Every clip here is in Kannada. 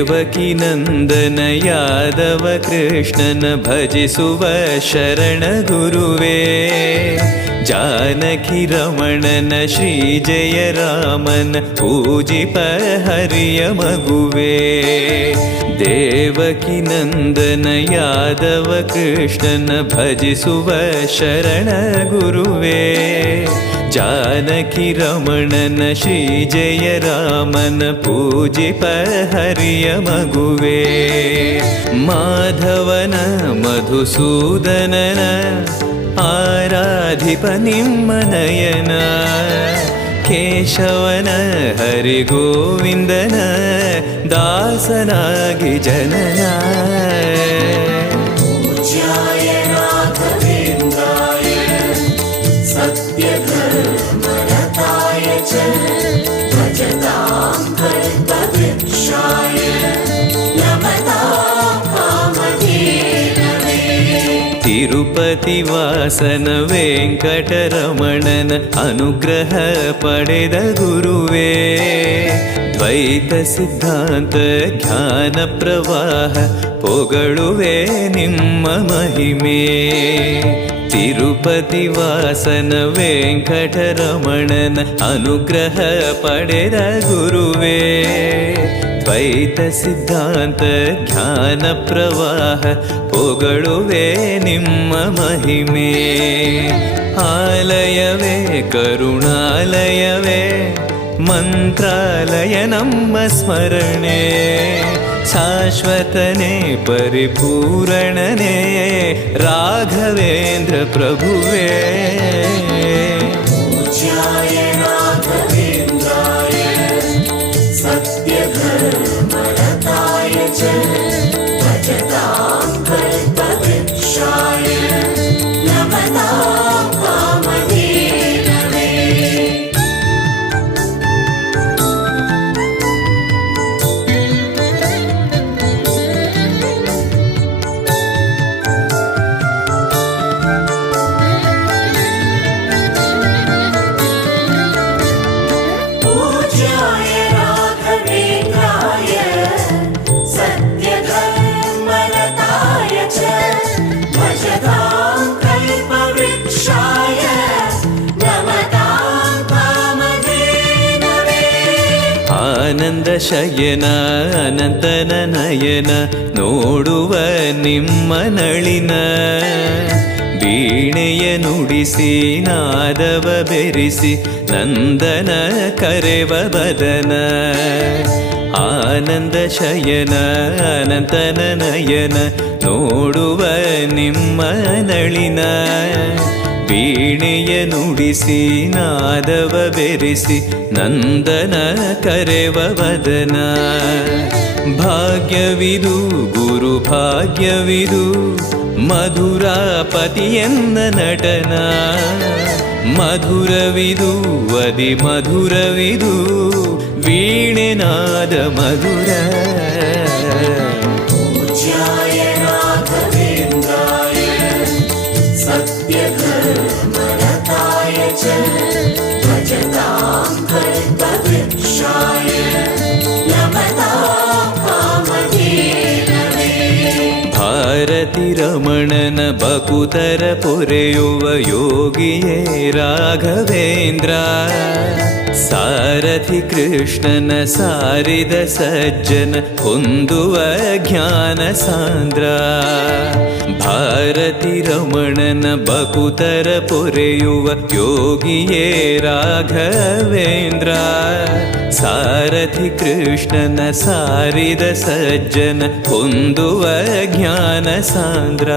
ದೇವಕಿ ನಂದನ ಯಾದವ ಕೃಷ್ಣನ ಭಜಿಸುವ ಶರಣ ಗುರುವೇ. ಜಾನಕಿ ರಮಣನ ಶ್ರೀ ಜಯ ರಾಮನ ಪೂಜಿಪ ಹರಿಯ ಮಗುವೇ. ದೇವಕಿ ನಂದನ ಯಾದವ ಕೃಷ್ಣನ ಭಜಿಸುವ ಶರಣ ಗುರುವೇ. ಜಾನಕಿ ರಮಣನ ಶ್ರೀ ಜಯ ರಾಮನ ಪೂಜಿಪ ಹರಿಯ ಮಗುವೇ. ಮಾಧವನ ಮಧುಸೂದನನ ಆರಾಧಿಪ ನಿಮ್ಮ ನಯನ. ಕೇಶವನ ಹರಿಗೋವಿಂದನ ದಾಸನಾಗಿ ಜನನ. ತಿರುಪತಿ ವಾಸನ ವೆಂಕಟರಮಣನ ಅನುಗ್ರಹ ಪಡೆದ ಗುರುವೇ. ದ್ವೈತ ಸಿದ್ಧಾಂತ ಜ್ಞಾನ ಪ್ರವಾಹ ಪೊಗಳುವೆ ನಿಮ್ಮ ಮಹಿಮೆ. ತಿರುಪತಿ ವಾಸನ ವೆಂಕಟರಮಣನ ಅನುಗ್ರಹ ಪಡೆದ ಗುರುವೇ. ದ್ವೈತ ಸಿದ್ಧಾಂತ ಜ್ಞಾನ ಪ್ರವಾಹ ಪೊಗಳುವೆ ನಿಮ್ಮ ಮಹಿಮೆ. ಆಲಯವೇ ಕರುಣಾಲಯವೇ ಮಂತ್ರಾಲಯ ನಮ್ಮ ಸ್ಮರಣೆ. ಶಾಶ್ವತನೇ ಪರಿಪೂರಣನೇ ರಾಘವೇಂದ್ರ ಪ್ರಭುವೇ. ಆನಂದ ಶಯನ ಅನಂತನ ನಯನ ನೋಡುವ ನಿಮ್ಮ ನಳಿನ. ವೀಣೆಯ ನುಡಿಸಿ ನಾದವ ಬೆರೆಸಿ ನಂದನ ಕರೆವ ಬದನ. ಆನಂದ ಶಯನ ಅನಂತನ ನಯನ ನೋಡುವ ನಿಮ್ಮ ನಳಿನ. ವೀಣೆಯ ನುಡಿಸಿ ನಾದವ ಬೆರೆಸಿ ನಂದನ ಕರೆವ ವದನ. ಭಾಗ್ಯವಿದು ಗುರು ಭಾಗ್ಯವಿದು ಮಧುರಾಪತಿಯನ್ನ ನಟನ. ಮಧುರವಿದು ಅದಿ ಮಧುರವಿದು ವೀಣೆನಾದ ಮಧುರ. ಭಾರತಿ ರಮಣನ ಬಕುತರ ಪೊರೆಯುವ ಯೋಗಿಯೇ ರಾಘವೇಂದ್ರ. ಸಾರಥಿ ಕೃಷ್ಣನ ಸಾರಿದ ಸಜ್ಜನ ಹೊಂದುವ ಜ್ಞಾನ ಸಾಂದ್ರ. ಭಾರತಿ ರಮಣನ ಬಕುತರ ಪೊರೆಯುವ ಯೋಗಿಯೇ ರಾಘವೇಂದ್ರ. ಸಾರಥಿ ಕೃಷ್ಣನ ಸಾರಿದ ಸಜ್ಜನ ಹೊಂದುವ ಜ್ಞಾನ ಸಾಂದ್ರ.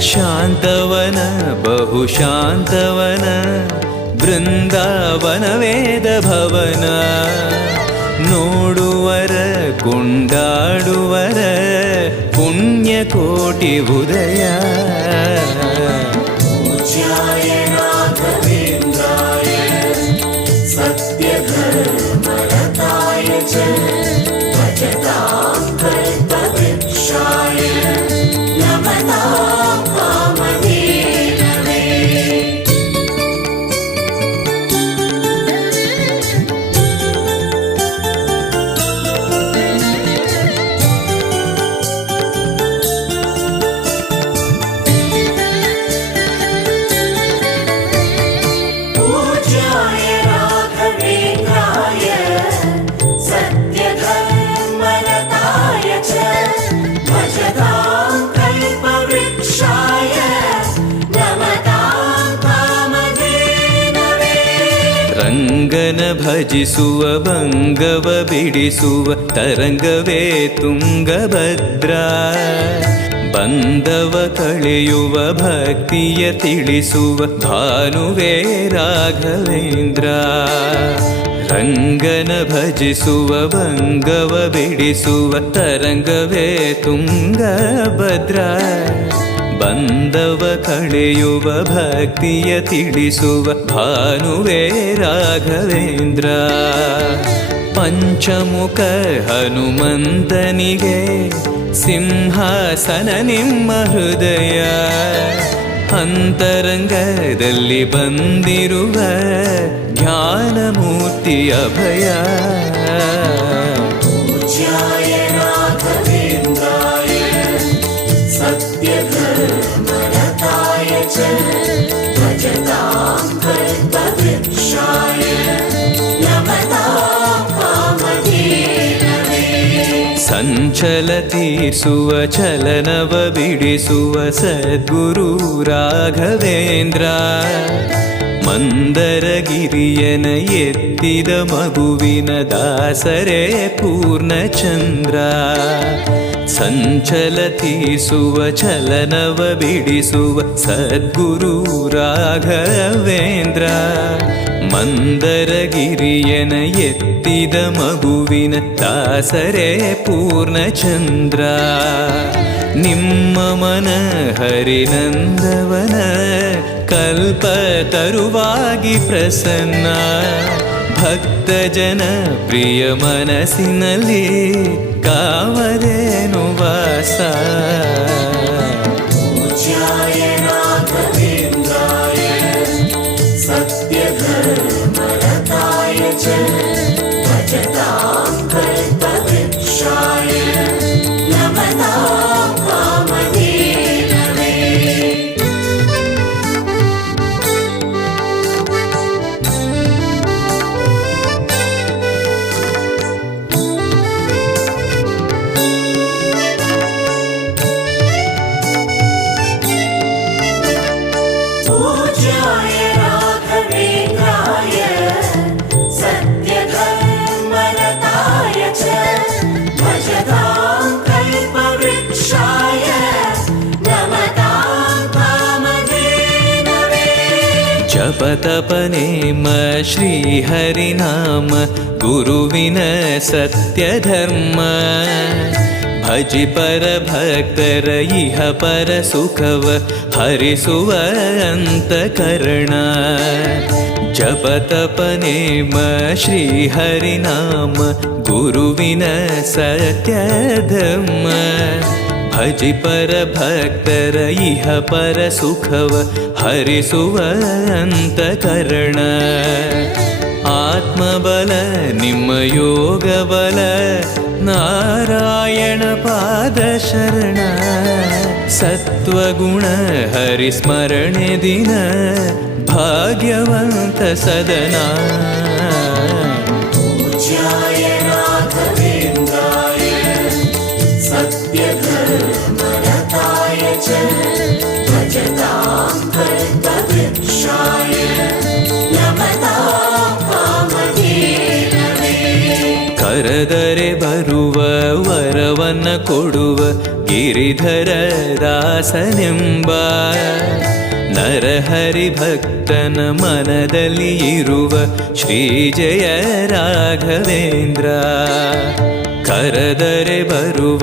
ಶಾಂತವನ ಬಹು ಶಾಂತವನ ಬೃಂದಾವನ ವೇದ ಭವನ. ನೋಡುವರ ಕೊಂಡಾಡುವರ ಪುಣ್ಯ ಕೋಟಿ ಉದಯ. ಭಜಿಸುವ ಭಂಗವ ಬಿಡಿಸುವ ತರಂಗವೇ ತುಂಗಭದ್ರಾ. ಬಂಧವ ಕಳೆಯುವ ಭಕ್ತಿಯ ತಿಳಿಸುವ ಭಾನುವೇ ರಾಘವೇಂದ್ರ. ರಂಗನ ಭಜಿಸುವ ಭಂಗವ ಬಿಡಿಸುವ ತರಂಗವೇ ತುಂಗಭದ್ರಾ. ಬಂಧವ ಕಳೆಯುವ ಭಕ್ತಿಯ ತಿಳಿಸುವ ಭಾನುವೇ ರಾಘವೇಂದ್ರ. ಪಂಚಮುಖ ಹನುಮಂತನಿಗೆ ಸಿಂಹಾಸನ ನಿಮ್ಮ ಹೃದಯ. ಅಂತರಂಗದಲ್ಲಿ ಬಂದಿರುವ ಜ್ಞಾನಮೂರ್ತಿ ಅಭಯ. ಪೂಜ್ಯಾಯ ರಾಘವೇಂದ್ರಾಯ ಸತ್ಯಧರ್ಮರತಾಯ ಚ ಭಜತಾಂ ಕಲ್ಪವೃಕ್ಷಾಯ ನಮತಾಂ ಕಾಮಧೇನವೇ. ಸಂಚಲ ತೀರಿಸುವ ಚಲನವ ಬಿಡಿಸುವ ಸದ್ಗುರು ರಾಘವೇಂದ್ರ. ಮಂದರಗಿರಿಯನ ಎತ್ತಿದ ಮಗುವಿನ ದಾಸರೇ ಪೂರ್ಣಚಂದ್ರ. ಸಂಚಲ ತೀರಿಸುವ ಚಲನವ ಬಿಡಿಸುವ ಸದ್ಗುರು ರಾಘವೇಂದ್ರ. ಮಂದರಗಿರಿಯನ ಎತ್ತಿದ ಮಗುವಿನ ದಾಸರೇ ಪೂರ್ಣಚಂದ್ರ. ನಿಮ್ಮ ಮನ ಹರಿನಂದವನ ಕಲ್ಪ ತರುವಾಗಿ ಪ್ರಸನ್ನ. ಭಕ್ತ ಜನ ಪ್ರಿಯ ಮನಸ್ಸಿನಲ್ಲಿ ಕಾವರೇನು ವಾಸ. ಪೂಜ್ಯಾಯ ರಾಘವೇಂದ್ರಾಯ ಸತ್ಯಧರ್ಮರತಾಯ ಚ ಭಜತಾಂ ಕಲ್ಪವೃಕ್ಷಾಯ ನಮತಾಂ ಕಾಮಧೇನವೇ. पूज्याय राघवेन्द्राय सत्यधर्मरताय च भजतां कल्पवृक्षाय नमतां कामधेनवे. ಜಪತಪನೇಮ ಶ್ರೀಹರಿನಾಮ ಗುರುವಿನ ಸತ್ಯಧರ್ಮ. ಭಜಿ ಪರ ಭಕ್ತರ ಇಹ ಪರ ಸುಖವ ಹರಿಸುವ ಅಂತಕರಣ. ಜಪತಪನೇಮ ಶ್ರೀಹರಿನಾಮ ಗುರುವಿನ ಸತ್ಯಧರ್ಮ. ಭಜಿ ಪರ ಭಕ್ತರ ಇಹ ಪರ ಸುಖವ ಹರಿಸುವ ಅಂತಕರಣ. ಆತ್ಮಬಲ ನಿಮ್ಮ ಯೋಗ ಬಲ ನಾರಾಯಣ ಪಾದ ಶರಣ. ಸತ್ವಗುಣ ಹರಿಸ್ಮರಣೆ ದಿನ ಭಾಗ್ಯವಂತ ಸದನ. पूज्याय राघवेन्द्राय सत्यधर्मरताय च भजतां कल्पवृक्षाय नमतां कामधेनवे. ಕರೆದರೆ ಬರುವ ವರವನ್ನ ಕೊಡುವ ಗಿರಿಧರ ದಾಸನೆಂಬ. ನರಹರಿ ಭಕ್ತನ ಮನದಲ್ಲಿ ಇರುವ ಶ್ರೀ ಜಯ ರಾಘವೇಂದ್ರ. ಕರೆದರೆ ಬರುವ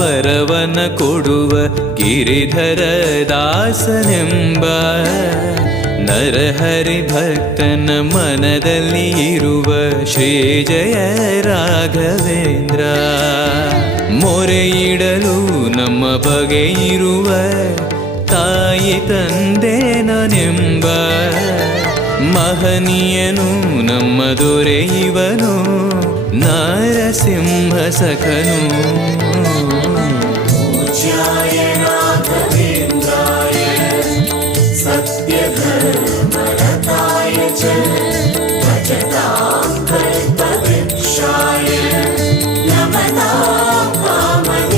ವರವನ್ನ ಕೊಡುವ ಗಿರಿಧರ ದಾಸನೆಂಬ. ನರಹರಿ ಭಕ್ತನ ಮನದಲ್ಲಿ ಇರುವ ಶ್ರೀ ಜಯ ರಾಘವೇಂದ್ರ. ಮೊರೆಯಿಡಲು ನಮ್ಮ ಬಗೆ ಇರುವ ತಾಯಿ ತಂದೆ ನಾನೆಂಬ. ಮಹನೀಯನು ನಮ್ಮ ದೊರೆ ಇವನು ನಾರಸಿಂಹ ಸಖನು. पूज्याय राघवेन्द्राय सत्यधर्मरताय च भजतां कल्पवृक्षाय नमतां कामधेनवे.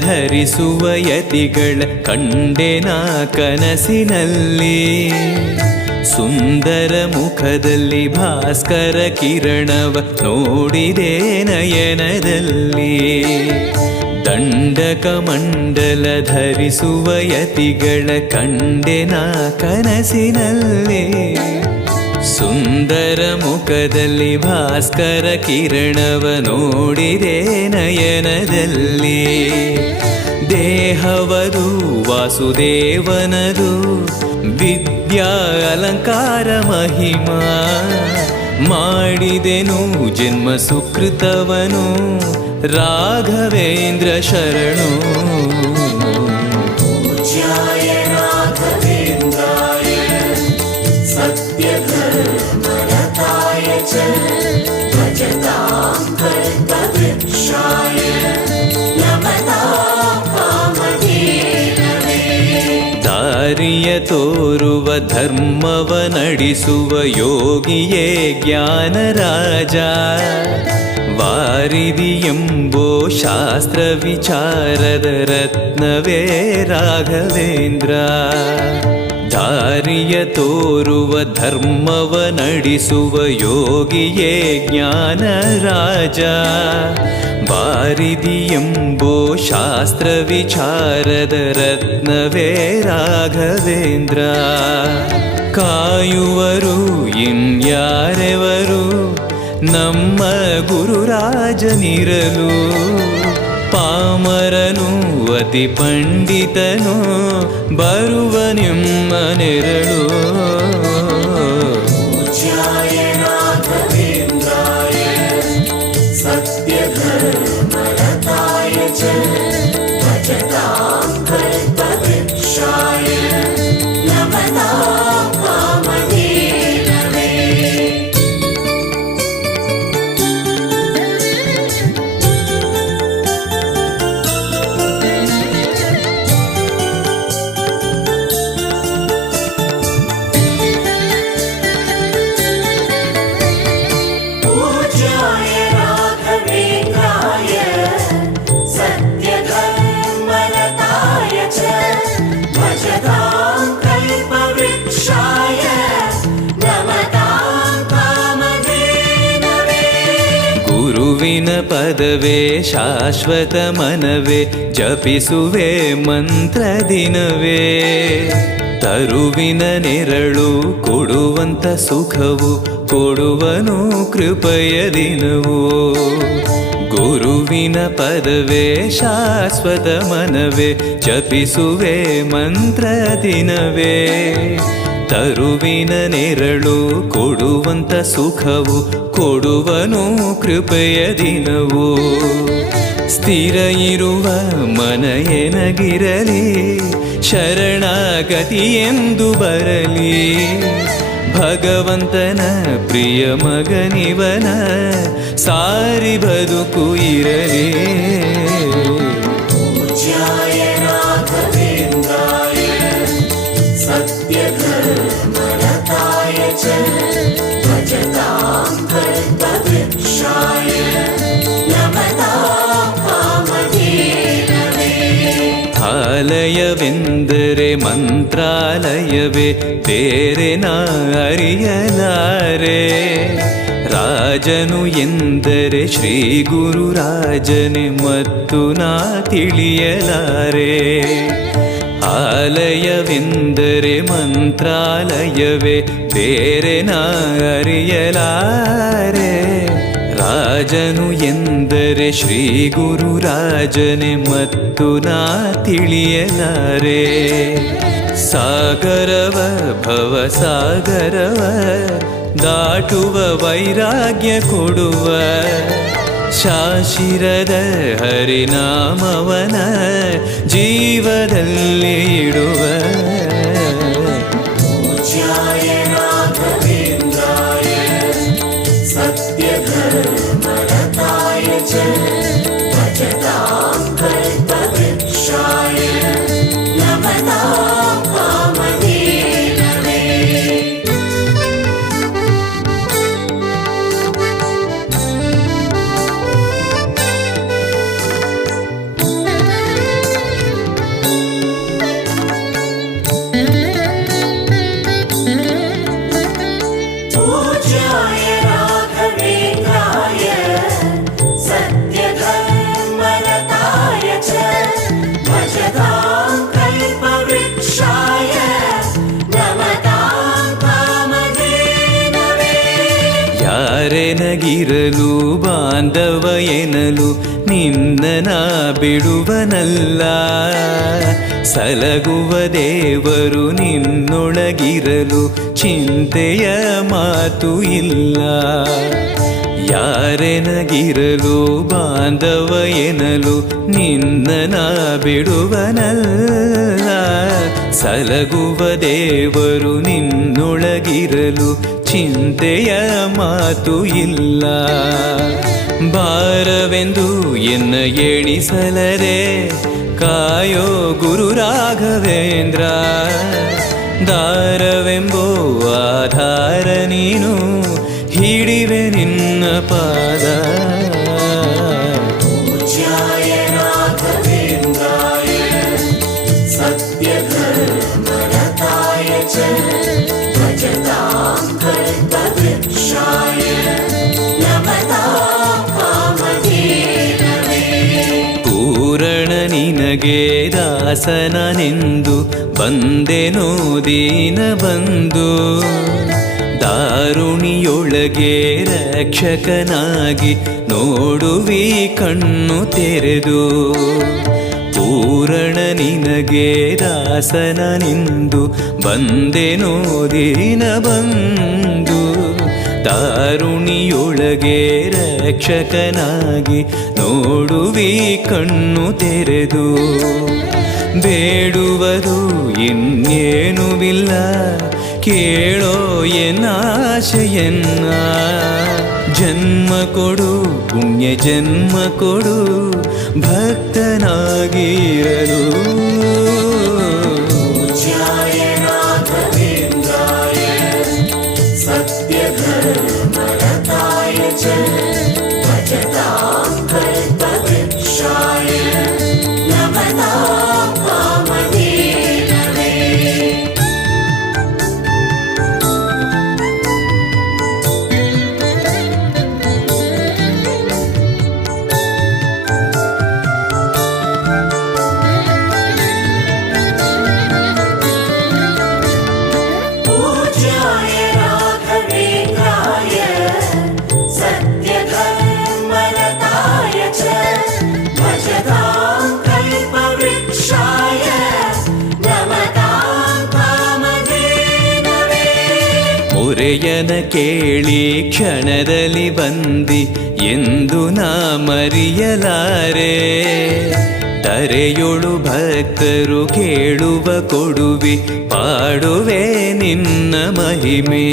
ಧರಿಸುವ ಯತಿಗಳ ಕಂಡೆನ ಕನಸಿನಲ್ಲಿ. ಸುಂದರ ಮುಖದಲ್ಲಿ ಭಾಸ್ಕರ ಕಿರಣವ ನೋಡಿದೆ ನಯನದಲ್ಲಿ. ದಂಡಕ ಮಂಡಲ ಧರಿಸುವ ಯತಿಗಳ ಕಂಡೆನ ಕನಸಿನಲ್ಲಿ. ಸುಂದರ ಮುಖದಲ್ಲಿ ಭಾಸ್ಕರ ಕಿರಣವ ನೋಡಿದೆ ನಯನದಲ್ಲಿ. ದೇಹವದು ವಾಸುದೇವನದು ವಿದ್ಯಾ ಅಲಂಕಾರ ಮಹಿಮಾ. ಮಾಡಿದೆನು ಜನ್ಮ ಸುಕೃತವನು ರಾಘವೇಂದ್ರ ಶರಣು. पूज्याय राघवेन्द्राय सत्यधर्मरताय च भजतां कल्पवृक्षाय नमतां कामधेनवे. ದಾರಿಯ ತೋರುವ ಧರ್ಮವ ನಡೆಸುವ ಯೋಗಿಯೇ ಜ್ಞಾನರಾಜ. ವಾರಿದಿ ಎಂಬೋ ಶಾಸ್ತ್ರ ವಿಚಾರದ ರತ್ನವೇ ರಾಘವೇಂದ್ರ. ದಾರಿಯ ತೋರುವ ಧರ್ಮವ ನಡೆಸುವ ಯೋಗಿಯೇ ಜ್ಞಾನರಾಜ. ವಾರಿದಿ ಎಂಬೋ ಶಾಸ್ತ್ರ ವಿಚಾರದ ರತ್ನವೇ ರಾಘವೇಂದ್ರ. ಕಾಯುವರು ಇನ್ಯಾರೆವರು ನಮ್ಮ ಗುರುರಾಜನಿರಲು. ಪಾಮರನು ಅತಿ ಪಂಡಿತನು ಬರುವ ನಿಮ್ಮ ನೆರಳು. पूज्याय राघवेन्द्राय सत्यधर्मरताय च भजतां कल्पवृक्षाय नमतां कामधेनवे. पूज्याय राघवेन्द्राय सत्यधर्मरताय च भजतां कल्पवृक्षाय नमतां कामधेनवे. ಗುರುವಿನ ಪದವೇ ಶಾಶ್ವತ ಮನವೇ ಜಪಿಸುವೆ ಮಂತ್ರ ದಿನವೇ. ತರುವಿನ ನೆರಳು ಕೊಡುವಂತ ಸುಖವು ಕೊಡುವನು ಕೃಪೆಯ ದಿನವು. ಗುರುವಿನ ಪದವೇ ಶಾಶ್ವತ ಮನವೇ ಜಪಿಸುವೆ ಮಂತ್ರ ದಿನವೇ. ತರುವಿನ ನೆರಳು ಕೊಡುವಂತ ಸುಖವು ಕೊಡುವನು ಕೃಪೆಯ ದಿನವು. ಸ್ಥಿರ ಇರುವ ಮನ ಎನಗಿರಲಿ ಶರಣಾಗತಿ ಎಂದು ಬರಲಿ. ಭಗವಂತನ ಪ್ರಿಯ ಮಗನಿವನ ಸಾರಿ ಬದುಕು ಇರಲಿ. पूज्याय राघवेन्द्राय सत्यधर्मरताय च भजतां कल्पवृक्षाय नमतां कामधेनवे. ಆಲಯವೆಂದರೆ ಮಂತ್ರಾಲಯವೇ ಬೇರೆ ನಾ ಅರಿಯಲಾರೆ. ರಾಜನು ಎಂದರೆ ಶ್ರೀ ಗುರುರಾಜನೇ ಮತ್ತು ನಾ ತಿಳಿಯಲಾರೆ. ಆಲಯವೆಂದರೆ ಮಂತ್ರಾಲಯವೇ ಬೇರೆ ನಾ ಅರಿಯಲಾರೆ. ರಾಜನು ಎಂದರೆ ಶ್ರೀ ಗುರುರಾಜನೇ ಮತ್ತು ನಾ ತಿಳಿಯಲಾರೆ. ಸಾಗರವ ಭವ ಸಾಗರವ ದಾಟುವ ವೈರಾಗ್ಯ ಕೊಡುವ ಶಾಶಿರದ ಹರಿನಾಮವನ ಜೀವದಲ್ಲಿ ಇಡುವ. पूज्याय राघवेन्द्राय सत्यधर्मरताय च भजतां कल्पवृक्षाय नमतां कामधेनवे. ಯಾರೆನಗಿರಲು ಬಾಂಧವ ಎನಲು ನಿನ್ನ ಬಿಡುವನಲ್ಲ. ಸಲಗುವ ದೇವರು ನಿನ್ನೊಳಗಿರಲು ಚಿಂತೆಯ ಮಾತು ಇಲ್ಲ. ಯಾರೆನಗಿರಲು ಬಾಂಧವ ಎನಲು ನಿನ್ನ ಬಿಡುವನಲ್ಲ. ಸಲಗುವ ದೇವರು ನಿನ್ನೊಳಗಿರಲು ಚಿಂತೆಯ ಮಾತು ಇಲ್ಲ. ಭಾರವೆಂದು ಎನ್ನ ಎಣಿಸಲರೆ ಕಾಯೋ ಗುರು ರಾಘವೇಂದ್ರ. ದಾರವೆಂಬೋ ಆಧಾರ ನೀನು ಹಿಡಿವೆ ನಿನ್ನ ಪಾದ. पूज्याय राघवेन्द्राय सत्यधर्मरताय च भजतां कल्पवृक्षाय नमतां कामधेनवे. ಪೂರಣ ನಿನಗೆ ದಾಸನನೆಂದು ಬಂದೆನೋ ದೀನ ಬಂದು. ದಾರುಣಿಯೊಳಗೆ ರಕ್ಷಕನಾಗಿ ನೋಡುವಿ ಕಣ್ಣು ತೆರೆದು. ಪೂರಣ ನಿನಗೆ ದಾಸನನೆಂದು ಬಂದೆನೋ ದೀನ ಬಂದು. ದಾರುಣಿಯೊಳಗೆ ರಕ್ಷಕನಾಗಿ ನೋಡುವಿ ಕಣ್ಣು ತೆರೆದು. ಬೇಡುವುದು ಇನ್ನೇನುವಿಲ್ಲ ಕೇಳೋ ಎನ್ನಾಶೆಯನ್ನ. ಜನ್ಮ ಕೊಡು ಪುಣ್ಯ ಜನ್ಮ ಕೊಡು ಭಕ್ತನಾಗಿರಲು. पूज्याय राघवेन्द्राय सत्यधर्मरताय च भजतां कल्पवृक्षाय नमतां कामधेनवे. पूज्याय राघवेन्द्राय सत्यधर्मरताय च भजतां कल्पवृक्षाय नमतां कामधेनवे. ಮೊರೆಯನ ಕೇಳಿ ಕ್ಷಣದಲ್ಲಿ ಬಂದಿ ಎಂದು ನಾ ಮರೆಯಲಾರೆ. ಧರೆಯೊಳು ಭಕ್ತರು ಕೇಳುವ ಕೊಡುವಿ ಪಾಡುವೆ ನಿನ್ನ ಮಹಿಮೆ.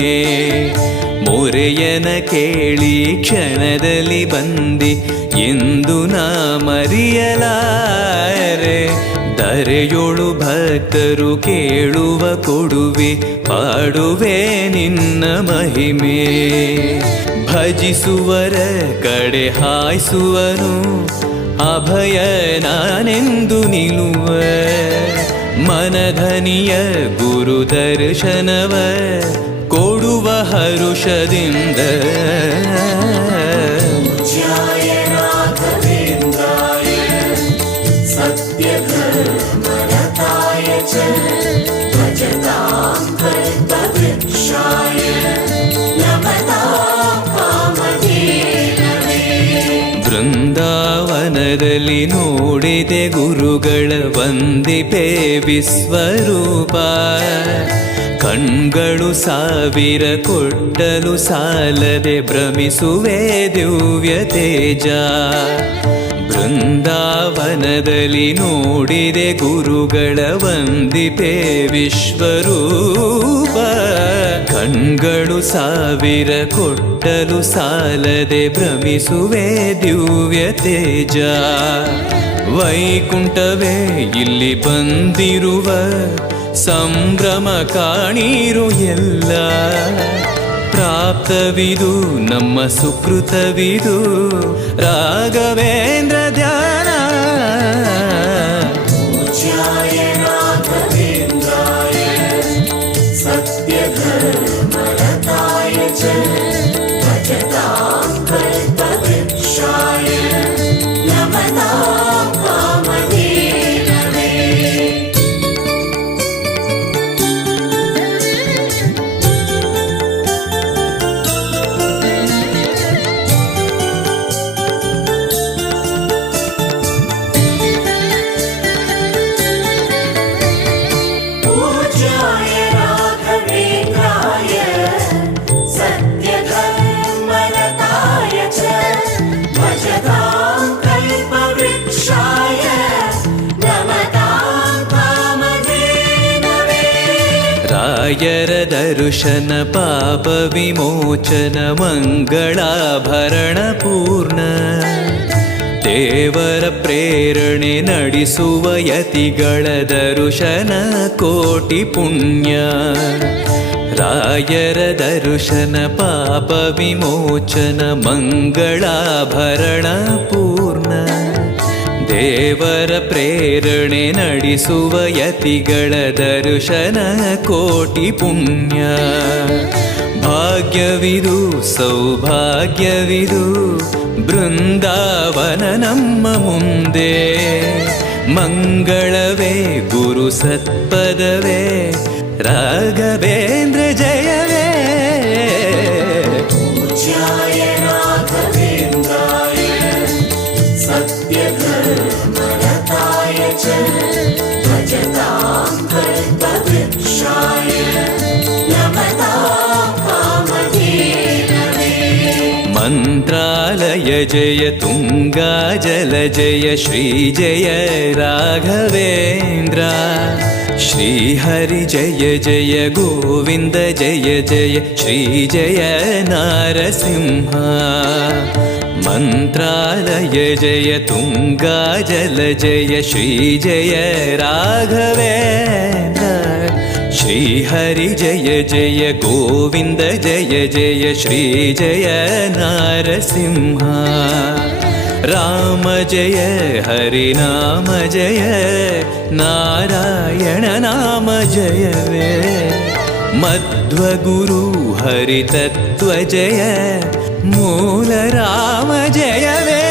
ಮೊರೆಯನ ಕೇಳಿ ಕ್ಷಣದಲ್ಲಿ ಬಂದಿ ಎಂದು ನಾ ಮರೆಯಲಾರೆ. ಧರೆಯೊಳು ಭಕ್ತರು ಕೇಳುವ ಕೊಡುವೆ ಪಾಡುವೆ ನಿನ್ನ ಮಹಿಮೆ. ಭಜಿಸುವರ ಕಡೆ ಹಾಯಿಸುವನು ಅಭಯ ನಾನೆಂದು ನಿಲ್ಲುವ. ಮನಧನಿಯ ಗುರು ದರ್ಶನವ ಕೊಡುವ ಹರುಷದಿಂದ. पूज्याय राघवेन्द्राय सत्यधर्मरताय च भजतां कल्पवृक्षाय नमतां कामधेनवे. ಬೃಂದಾವನದಲ್ಲಿ ನೋಡಿದೆ ಗುರುಗಳ ವಂದಿಪೆ ವಿಶ್ವರೂಪ. ಕಣ್ಗಳು ಸಾವಿರ ಕೊಟ್ಟಲು ಸಾಲದೆ ಭ್ರಮಿಸುವೆ ದಿವ್ಯ ತೇಜ. ಬೃಂದಾವನದಲ್ಲಿ ನೋಡಿದೆ ಗುರುಗಳ ವಂದಿಪೆ ವಿಶ್ವರೂಪ. ಕಣ್ಗಳು ಸಾವಿರ ಕೊಟ್ಟಲು ಸಾಲದೆ ಭ್ರಮಿಸುವೆ ದಿವ್ಯ ತೇಜ. ವೈಕುಂಠವೇ ಇಲ್ಲಿ ಬಂದಿರುವ ಸಂಭ್ರಮ ಕಾಣಿರು ಎಲ್ಲ. ಪ್ರಾಪ್ತವಿದು ನಮ್ಮ ಸುಕೃತವಿದು ರಾಘವೇಂದ್ರ ಧ್ಯಾನ. पूज्याय राघवेन्द्राय सत्यधर्मरताय च भजतां कल्पवृक्षाय नमतां कामधेनवे. ರಾಯರ ದರ್ಶನ ಪಾಪ ವಿಮೋಚನ ಮಂಗಳಾಭರಣ ಪೂರ್ಣ ದೇವರ ಪ್ರೇರಣೆ ನಡೆಸುವ ಯತಿಗಳ ದರ್ಶನ ಕೋಟಿ ಪುಣ್ಯ ರಾಯರ ದರ್ಶನ ಪಾಪ ವಿಮೋಚನ ಮಂಗಳಾಭರಣ ಪೂರ್ಣ ದೇವರ ಪ್ರೇರಣೆ ನಡೆಸುವ ಯತಿಗಳ ದರ್ಶನ ಕೋಟಿ ಪುಣ್ಯ ಭಾಗ್ಯವಿದು ಸೌಭಾಗ್ಯವಿದು ಬೃಂದಾವನ ನಮ್ಮ ಮುಂದೆ ಮಂಗಳವೇ ಗುರು ಸತ್ಪದವೇ ರಾಘವೇಂದ್ರ ಜಯವೇ पूज्याय राघवेन्द्राय सत्यधर्मरताय च भजतां कल्पवृक्षाय नमतां कामधेनवे ಮಂತ್ರಾಲಯ ಜಯ ತುಂಗಾ ಜಲ ಜಯ ಶ್ರೀ ಜಯ ರಾಘವೇಂದ್ರ ಶ್ರೀಹರಿ ಜಯ ಜಯ ಗೋವಿಂದ ಜಯ ಜಯ ಶ್ರೀ ಜಯ ನಾರಸಿಂಹ ಮಂತ್ರಾಲಯ ಜಯ ತುಂಗಾ ಜಲ ಜಯ ಶ್ರೀ ಜಯ ರಾಘವೇಂದ್ರ ಶ್ರೀಹರಿ ಜಯ ಜಯ ಗೋವಿಂದ ಜಯ ಜಯ ಶ್ರೀ ಜಯ ನಾರಸಿಂಹ ರಾಮ ಜಯ ಹರಿ ನಾಮ ಜಯ ನಾರಾಯಣ ನಾಮ ಜಯವೇ ಮಧ್ವಗುರು ಹರಿ ತತ್ವ ಜಯ ಮೂಲ ರಾಮ ಜಯವೇ